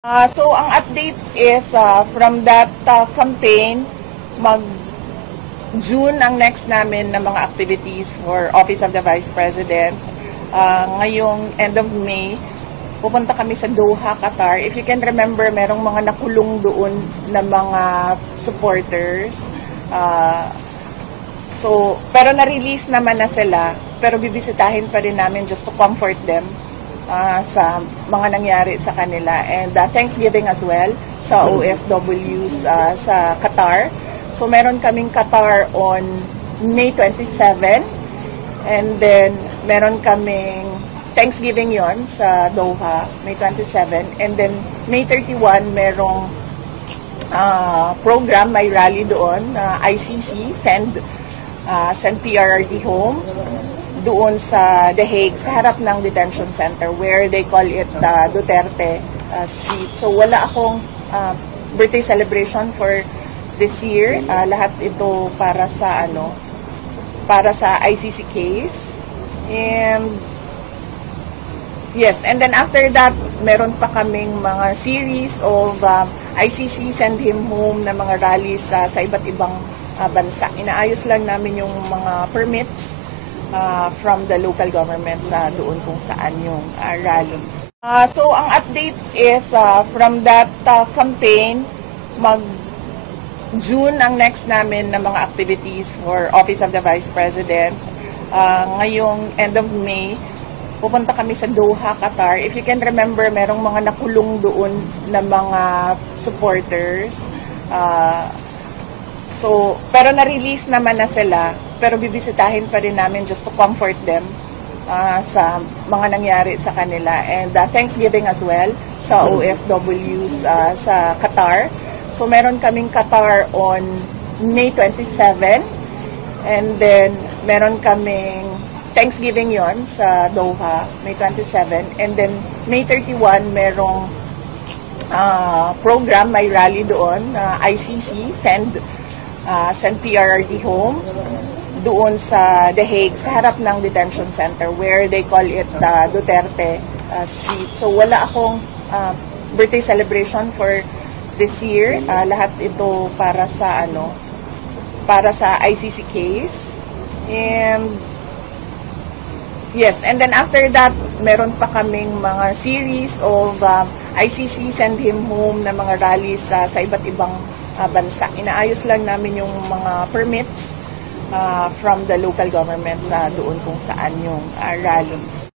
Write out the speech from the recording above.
So ang updates is from that campaign, June ang next namin na mga activities for Office of the Vice President. Ngayong end of May, pupunta kami sa Doha, Qatar. If you can remember, merong mga nakulong doon na mga supporters. Pero na-release naman na sila, pero bibisitahin pa rin namin just to comfort them sa mga nangyari sa kanila, and Thanksgiving as well sa OFWs sa Qatar. So meron kaming Qatar on May 27, and then meron kaming Thanksgiving yon sa Doha, May 27, and then May 31 merong program, may rally doon, ICC, send PRRD home doon sa The Hague, sa harap ng detention center where they call it Duterte Street. So wala akong birthday celebration for this year. Lahat ito para sa ICC case. And yes, and then after that, meron pa kaming mga series of ICC send him home na mga rallies sa iba't ibang bansa. Inaayos lang namin yung mga permits from the local governments doon kung saan yung rallies. So ang updates is from that campaign, June ang next namin na mga activities for Office of the Vice President. Ngayong end of May, pupunta kami sa Doha, Qatar. If you can remember, merong mga nakulong doon na mga supporters. Pero na-release naman na sila, pero bibisitahin pa rin namin just to comfort them sa mga nangyari sa kanila, and Thanksgiving as well sa OFWs sa Qatar. So meron kaming Qatar on May 27, and then meron kaming Thanksgiving yon sa Doha, May 27, and then May 31 merong program, may rally doon, ICC, send PRRD home doon sa The Hague, sa harap ng detention center where they call it Duterte Street. So wala akong birthday celebration for this year. Lahat ito para sa ICC case. And yes, and then after that, meron pa kaming mga series of ICC send him home na mga rallies sa iba't ibang bansa. Inaayos lang namin yung mga permits from the local governments doon kung saan yung rallies.